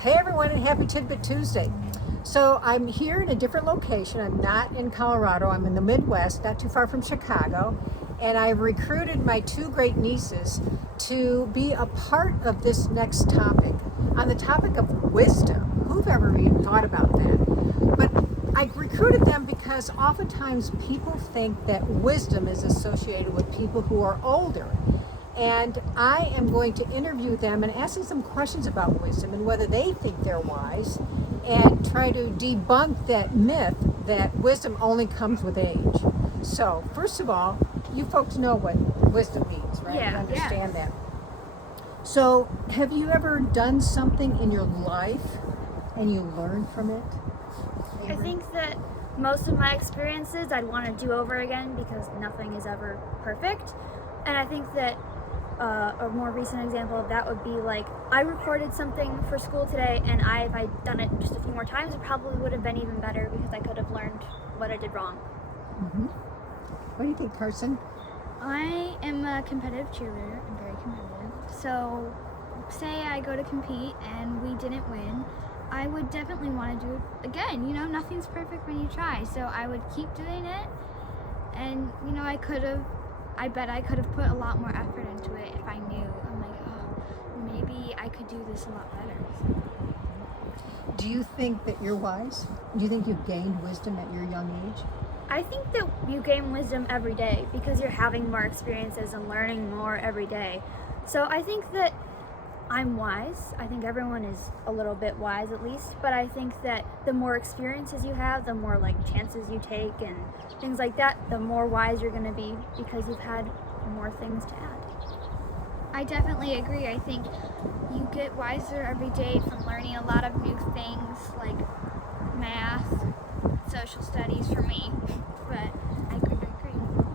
Hey everyone, and happy TidBit Tuesday. So I'm here in a different location. I'm not in Colorado. I'm in the Midwest, not too far from Chicago. And I've recruited my two great nieces to be a part of this next topic. On the topic of wisdom. Who've ever even thought about that? But I recruited them because oftentimes people think that wisdom is associated with people who are older. And I am going to interview them and ask them some questions about wisdom and whether they think they're wise, and try to debunk that myth that wisdom only comes with age. So, first of all, you folks know what wisdom means, right? Yeah, you understand that. So, have you ever done something in your life and you learned from it? I think that most of my experiences I'd want to do over again because nothing is ever perfect. And I think that a more recent example of that would be like, I recorded something for school today, and if I'd done it just a few more times, it probably would have been even better because I could have learned what I did wrong. Mm-hmm. What do you think, Carson? I am a competitive cheerleader. I'm very competitive. So, say I go to compete and we didn't win, I would definitely want to do it again. You know, nothing's perfect when you try. So I would keep doing it, and you know, I bet I could have put a lot more effort into it if I knew. I'm like, oh, maybe I could do this a lot better. So. Do you think that you're wise? Do you think you've gained wisdom at your young age? I think that you gain wisdom every day because you're having more experiences and learning more every day. So I think that I'm wise. I think everyone is a little bit wise at least, but I think that the more experiences you have, the more like chances you take and things like that, the more wise you're going to be because you've had more things to add. I definitely agree. I think you get wiser every day from learning a lot of new things like math, social studies for me, but I could agree.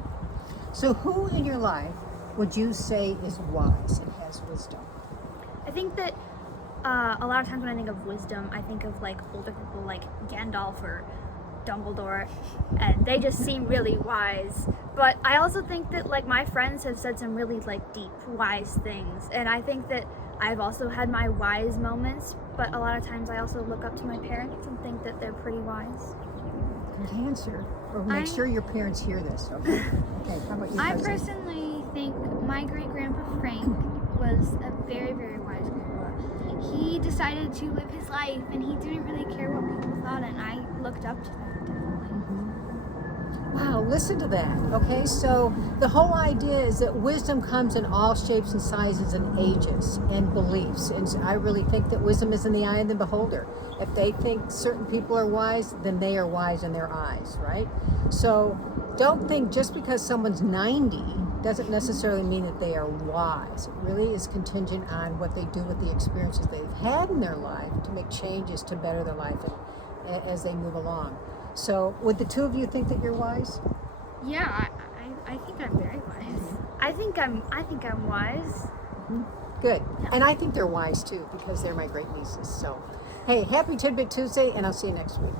So who in your life would you say is wise and has wisdom? I think that a lot of times when I think of wisdom, I think of like older people like Gandalf or Dumbledore, and they just seem really wise. But I also think that like my friends have said some really like deep, wise things, and I think that I've also had my wise moments, but a lot of times I also look up to my parents and think that they're pretty wise. Good answer. Or make sure your parents hear this, okay? Okay, how about you? I personally think my great-grandpa Frank was a very, very wise grandpa. He decided to live his life, and he didn't really care what people thought, and I looked up to that, definitely. Wow, listen to that. Okay, so the whole idea is that wisdom comes in all shapes and sizes and ages and beliefs. And so I really think that wisdom is in the eye of the beholder. If they think certain people are wise, then they are wise in their eyes, right? So don't think just because someone's 90 doesn't necessarily mean that they are wise. It really is contingent on what they do with the experiences they've had in their life to make changes to better their life as they move along. So would the two of you think that you're wise? Yeah, I think I'm very wise. I think I'm wise. Mm-hmm. Good. Yeah. And I think they're wise too because they're my great nieces. So, hey, happy TidBit Tuesday, and I'll see you next week.